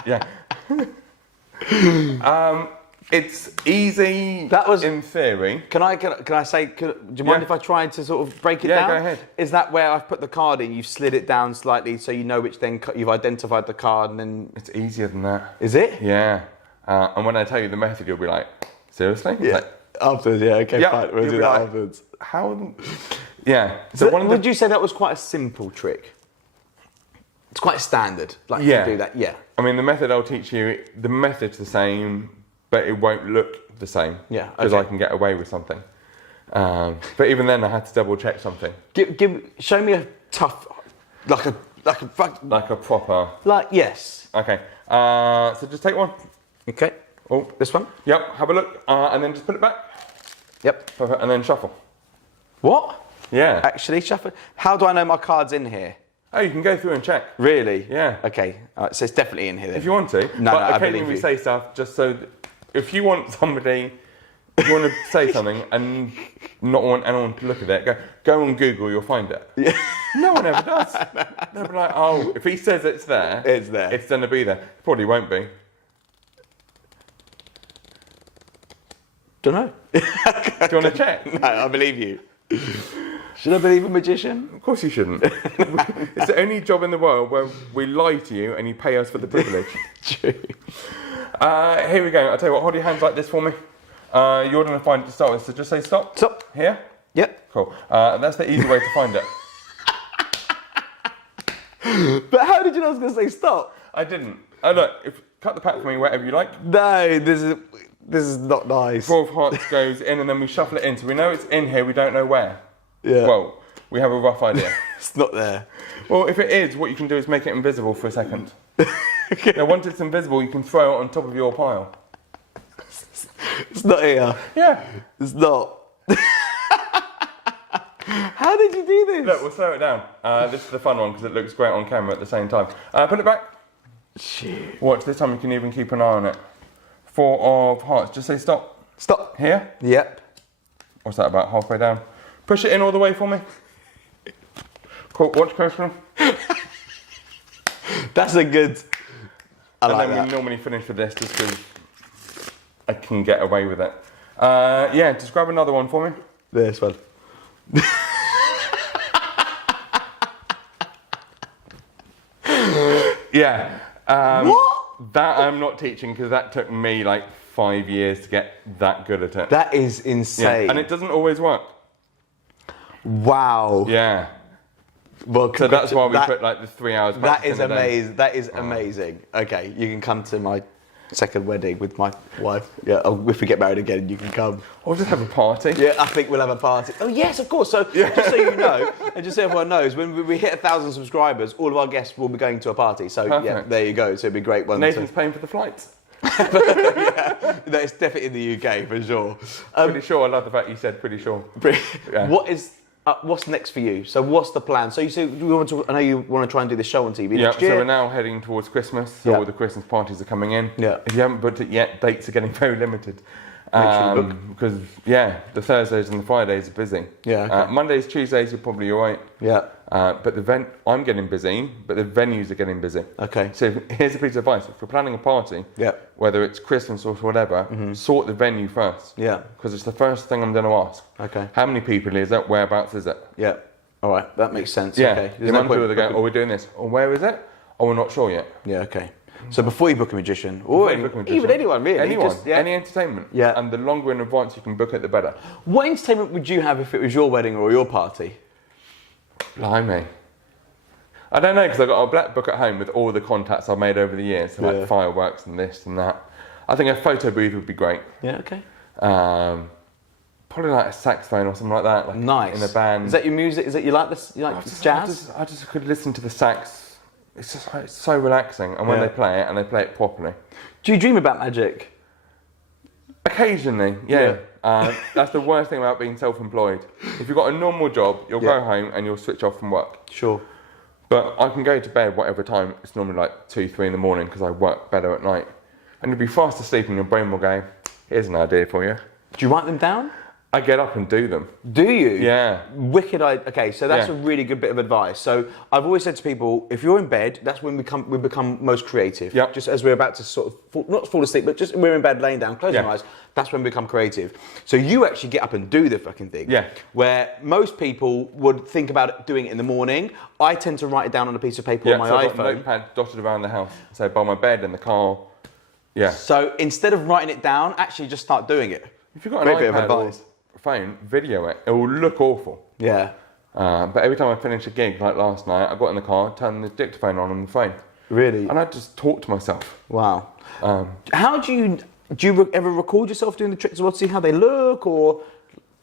Yeah. It's easy. That was in theory. Can I say? Do you mind if I try to sort of break it down? Yeah, go ahead. Is that where I've put the card in? You've slid it down slightly, so you know which. Then you've identified the card, and then It's easier than that. is it? Yeah. And when I tell you the method, you'll be like, seriously? Yeah. Like, Afterwards, yeah. Okay, yeah, fine. We'll you'll do be that like, afterwards. How? Yeah. So one of would you say that was quite a simple trick? It's quite standard. Like Yeah. you do that. Yeah. I mean, the method I'll teach you, the method's the same, but it won't look the same. Yeah, Because okay. I can get away with something. But even then, I had to double check something. Show me a tough, like a Like a proper. yes. Okay. So just take one. Okay. Oh, This one. yep. Have a look, and then just put it back. Yep. Perfect. And then shuffle. What? Yeah. Actually, shuffle. How do I know my card's in here? Oh, you can go through and check Really? Yeah. Okay. All right, so it's definitely in here then. if you want to. No, but I occasionally believe we you. say stuff just so that if you want somebody, if you want to say something and not want anyone to look at it, go on Google, you'll find it. Yeah. No one ever does. They'll be like, oh, if he says it's there, It's there. It's going to be there. Probably won't be. Don't know. Do you want to check? No, I believe you. Should I believe a magician? Of course you shouldn't. It's the only job in the world where we lie to you and you pay us for the privilege. True. Here we go. I'll tell you what, hold your hands like this for me. You're going to find it to start with, so just say stop. Stop. Here? Yep. Cool. That's the easy way to find it. But how did you know I was going to say stop? I didn't. Oh look, cut the pack for me whatever you like. No, this is not nice. 4 of hearts goes in and then we shuffle it in. So we know it's in here, we don't know where. Yeah. Well, we have a rough idea. It's not there. Well, if it is, what you can do is make it invisible for a second. Now, once it's invisible, you can throw it on top of your pile. It's not here. Yeah. It's not. How did you do this? Look, we'll throw it down. This is the fun one because it looks great on camera at the same time. Put it back. Shit. Watch, this time you can even keep an eye on it. 4 of hearts. Just say stop. Stop. Here. Yep. What's that, about halfway down? Push it in all the way for me. Cool, watch Christian. That's a good... I like and then that. we normally finish with this just because I can get away with it. Yeah, just grab another one for me. This one. Yeah. What? That I'm not teaching because that took me like 5 years to get that good at it. That is insane. Yeah. And it doesn't always work. Wow. Yeah. Well, So that's why we put like the 3 hours. That is amazing. That is amazing. Okay, you can come to my second wedding with my wife. Yeah, if we get married again, you can come. Or just have a party. Yeah, I think we'll have a party. Oh yes, of course. So just so you know, and just so everyone knows, when we hit 1,000 subscribers, all of our guests will be going to a party. So yeah, Perfect. there you go. So it'd be a great one. Nathan's paying for the flights. Yeah, no, it's definitely in the UK for sure. Pretty sure. I love the fact you said pretty sure. Yeah. What's next for you? So what's the plan? So you say I know you want to try and do the show on TV Yeah, next year. so we're now heading towards Christmas. So Yeah. all the Christmas parties are coming in. Yeah. If you haven't booked it yet, dates are getting very limited. Make sure you book. Because the Thursdays and the Fridays are busy. Yeah, okay. Mondays, Tuesdays, you're probably all right. Yeah. But I'm getting busy, but the venues are getting busy. Okay. So here's a piece of advice: if you're planning a party, Yeah. whether it's Christmas or whatever, sort the venue first. Yeah. Because it's the first thing I'm going to ask. Okay. How many people is it? Whereabouts is it? Yeah. All right. That makes sense. Yeah. Okay. The amount of people that go, "Oh, we're doing this," or "Where is it?" "Oh, we're not sure yet." Yeah. Okay. So before you book a magician, or even anyone really, anyone, just, yeah. any entertainment. Yeah. And the longer in advance you can book it, the better. What entertainment would you have if it was your wedding or your party? Blimey. I don't know, because I've got a black book at home with all the contacts I've made over the years, so like fireworks and this and that. I think a photo booth would be great. Yeah. Okay. Probably like a saxophone or something like that. Like Nice. In a band. Is that your music? Is that you like this? You like jazz? I just could listen to the sax. It's just it's so relaxing, and when they play it, and they play it properly. Do you dream about magic? Occasionally, yeah. That's the worst thing about being self-employed. If you've got a normal job, you'll go home and you'll switch off from work. Sure. But I can go to bed whatever time. It's normally like 2, 3 in the morning because I work better at night. And you'll be fast asleep and your brain will go, here's an idea for you. Do you write them down? I get up and do them. Do you? Yeah. Wicked idea. Okay, so that's a really good bit of advice. So I've always said to people, if you're in bed, that's when we become most creative. Yep. Just as we're about to sort of, not fall asleep, but just we're in bed laying down, closing our eyes, that's when we become creative. So you actually get up and do the fucking thing. Yeah. Where most people would think about doing it in the morning. I tend to write it down on a piece of paper on my so I've iPhone. got a notepad dotted around the house. So by my bed, in the car. Yeah. So instead of writing it down, actually just start doing it. If you've got Great an bit of iPad or advice. phone, video it. It will look awful. Yeah. But every time I finish a gig, like last night, I got in the car, turned the dictaphone on the phone. Really? And I just talk to myself. Wow. How do you ever record yourself doing the tricks as well to see how they look, or?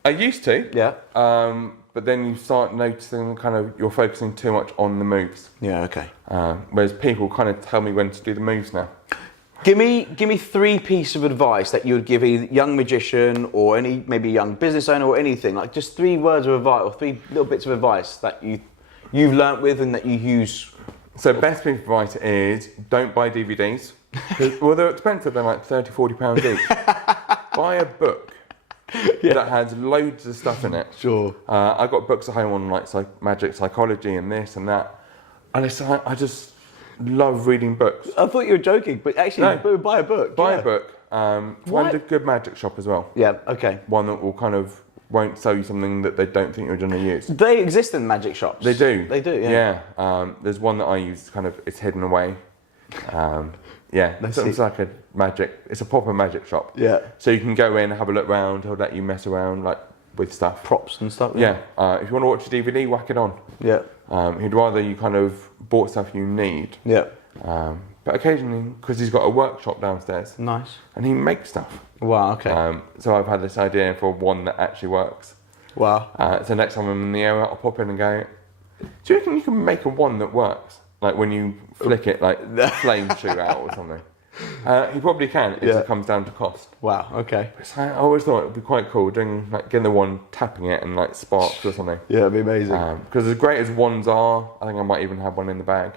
I used to. Yeah. But then you start noticing kind of you're focusing too much on the moves. Yeah. Okay. Whereas people kind of tell me when to do the moves now. Give me 3 pieces of advice that you would give a young magician or any maybe young business owner or anything, like just 3 words of advice or 3 little bits of advice that you've learnt with and that you use. So best piece of advice is don't buy DVDs. Well, they're expensive. They're like £30-40 each. Buy a book that has loads of stuff in it. Sure. I've got books at home on like magic psychology and this and that, and it's like I just love reading books. I thought you were joking, but actually, buy a book. Buy a book. Find a good magic shop as well. Yeah. Okay. One that will kind of won't sell you something that they don't think you're going to use. They exist in magic shops. They do. They do. Yeah. Yeah. There's one that I use. Kind of, it's hidden away. Yeah. It's like it's a proper magic shop. Yeah. So you can go in, have a look round. He'll let you mess around, like with stuff. Props and stuff. Yeah. If you want to watch a DVD, whack it on. Yeah. He'd rather you kind of bought stuff you need. Yeah. But occasionally, because he's got a workshop downstairs. Nice. And he makes stuff. Wow, okay. So I've had this idea for one that actually works. Wow. So next time I'm in the area, I'll pop in and go, do you reckon you can make a one that works? Like when you flick it, like flames shoot out or something. He probably can. It just comes down to cost. Wow, okay. It's like, I always thought it would be quite cool doing, like, getting the one, tapping it and like sparks or something. Yeah, it'd be amazing. Because as great as wands are, I think I might even have one in the bag.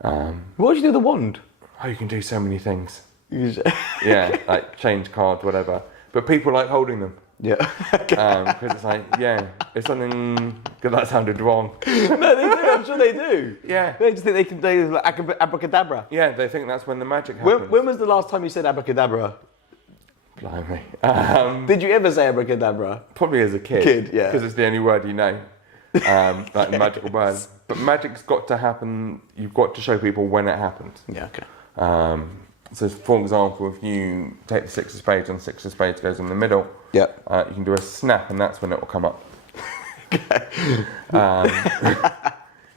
What would you do with the wand? Oh, you can do so many things. Yeah, like change cards, whatever. But people like holding them. Yeah. Because it's like, if something, because that sounded wrong. No, they do. I'm sure they do. Yeah. They just think they can do like abracadabra. Yeah, they think that's when the magic happens. When was the last time you said abracadabra? Blimey. Did you ever say abracadabra? Probably as a kid. Yeah. Because it's the only word you know. Like the magical word. But magic's got to happen, you've got to show people when it happens. Yeah, okay. So for example, if you take the six of spades and the six of spades goes in the middle, you can do a snap and that's when it will come up.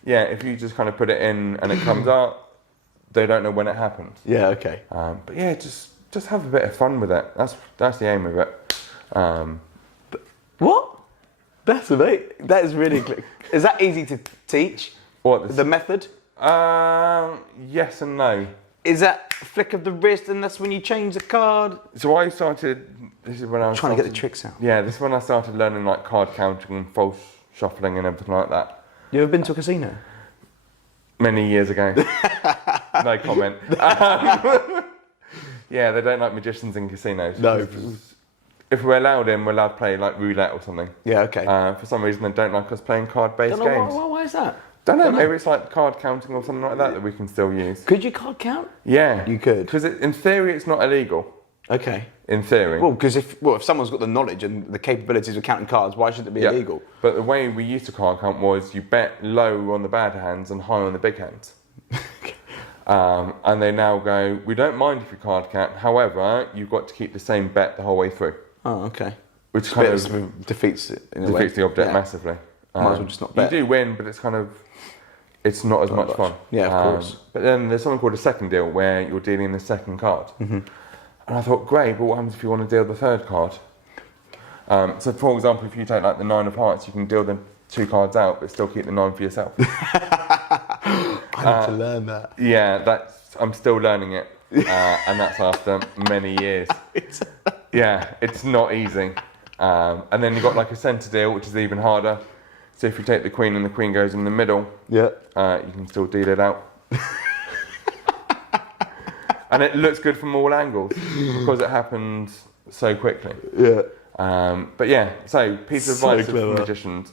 If you just kind of put it in and it comes out, they don't know when it happens. Yeah, okay. But yeah, just have a bit of fun with it. That's the aim of it. What? That's amazing. That is really clear. Is that easy to teach? What? The method? Yes and no. Is that flick of the wrist and that's when you change the card? So I started, this is when I was trying to get the tricks out. Yeah, this is when I started learning like card counting and false shuffling and everything like that. You ever been to a casino? Many years ago. No comment. Yeah, they don't like magicians in casinos. No. If we're allowed in, we're allowed to play like roulette or something. Yeah, okay. For some reason, they don't like us playing card-based games. Why is that? Don't know, maybe it's like card counting or something like that we can still use. Could you card count? Yeah. You could. Because in theory, it's not illegal. Okay. In theory. Well, because if someone's got the knowledge and the capabilities of counting cards, why should it be illegal? But the way we used to card count was you bet low on the bad hands and high on the big hands. And they now go, we don't mind if you card count, however, you've got to keep the same bet the whole way through. Oh, okay. Which kind of defeats it in a defeats way. the object massively. Might as well just not bet. You do win, but it's kind of, it's not as much fun. Yeah, of course. But then there's something called a second deal where you're dealing the second card. Mm-hmm. And I thought, great, but what happens if you want to deal the third card? So for example, if you take like the 9 of hearts, you can deal the 2 cards out, but still keep the 9 for yourself. I need to learn that. Yeah, I'm still learning it. And that's after many years. Yeah, it's not easy. And then you've got like a centre deal, which is even harder. So if you take the queen and the queen goes in the middle, you can still deal it out. And it looks good from all angles because it happened so quickly. Yeah. But yeah, so piece of advice for magicians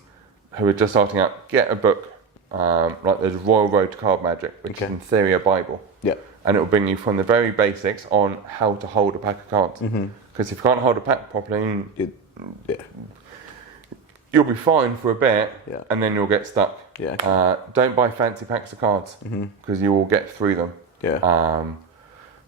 who are just starting out, get a book. Like there's Royal Road to Card Magic, which is in theory a Bible. Yeah. And it will bring you from the very basics on how to hold a pack of cards. Because if you can't hold a pack properly, you'll be fine for a bit, and then you'll get stuck. Yeah. Don't buy fancy packs of cards because you will get through them. Yeah.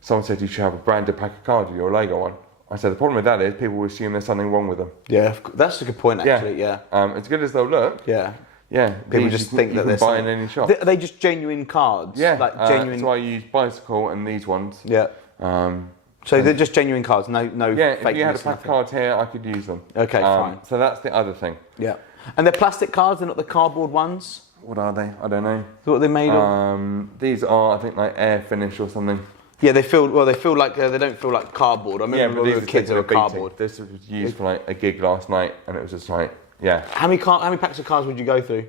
Someone said you should have a branded pack of cards with your logo on. I said the problem with that is people will assume there's something wrong with them. Yeah, that's a good point actually. Yeah. As good as they'll look. Yeah. Yeah. People just think that they're buying any shop. Are they just genuine cards? Yeah. Like genuine. So I use bicycle and these ones. Yeah. So they're just genuine cards, no Yeah, fake. if you had a pack of cards here, I could use them. Okay, fine. So that's the other thing. Yeah. And they're plastic cards, they're not the cardboard ones? What are they? I don't know. What are they made of? These are, I think, like air finish or something. Yeah, they feel like they don't feel like cardboard. I remember when we were kids, they were cardboard. This was used for like a gig last night, and it was just like, How many packs of cards would you go through?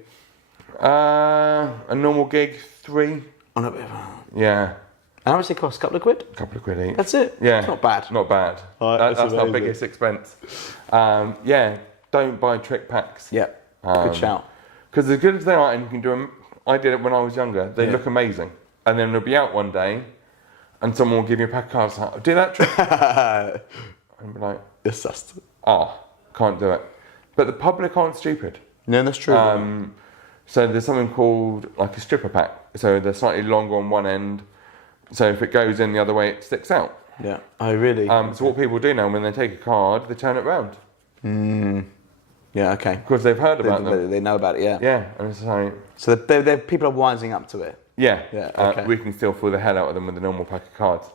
A normal gig, 3. On a bit. Yeah. And how much they cost? A couple of quid? A couple of quid each. That's it? Yeah. It's not bad. Not bad. Right, that's our biggest expense. Don't buy trick packs. Yeah. Good shout. Because as good as they are, and you can do them, I did it when I was younger, they look amazing. And then they'll be out one day, and someone will give you a pack of cards, like, do that trick. And be like, Assessed. Can't do it. But the public aren't stupid. No, that's true. So there's something called like a stripper pack. So they're slightly longer on one end. So if it goes in the other way, it sticks out. Yeah. Oh, really? So what people do now, when they take a card, they turn it round. Yeah, okay. Because they've heard about them. They know about it, yeah. Yeah, and it's like... So people are wising up to it. Yeah, okay. We can still fool the hell out of them with the normal pack of cards.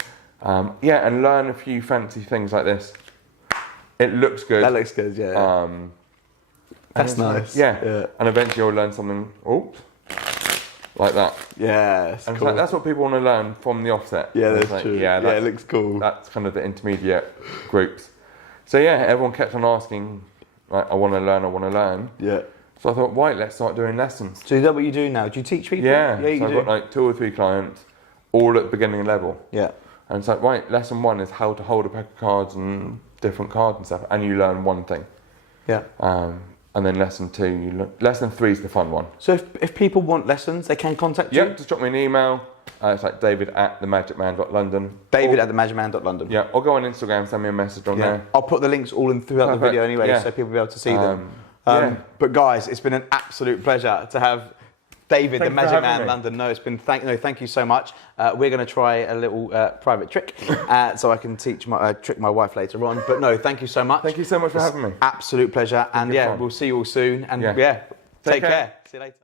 Yeah, and learn a few fancy things like this. It looks good. That looks good, yeah. That's nice. Yeah, and eventually you'll learn something, like that. Yeah, and cool. That's what people want to learn from the offset. Yeah, that's true. Yeah, it looks cool. That's kind of the intermediate groups. So yeah, everyone kept on asking, like, I want to learn. Yeah. So I thought, right, let's start doing lessons. So is that what you do now? Do you teach people? Yeah, so I've got like 2 or 3 clients, all at the beginning level. Yeah. And it's like, right, lesson 1 is how to hold a pack of cards and different cards and stuff, and you learn one thing. Yeah. And then lesson 2, lesson 3 is the fun one. So if people want lessons, they can contact you? Yeah, just drop me an email. It's like david@themagicman.london. David@themagicman.london. Yeah, or go on Instagram, send me a message on there. I'll put the links all in throughout the video anyway, so people will be able to see them. But guys, it's been an absolute pleasure to have David, the Magic Man, London. No, it's been thank you so much. We're going to try a little private trick, so I can teach trick my wife later on. But no, thank you so much. Thank you so much for having me. Absolute pleasure, and we'll see you all soon. And take care. See you later.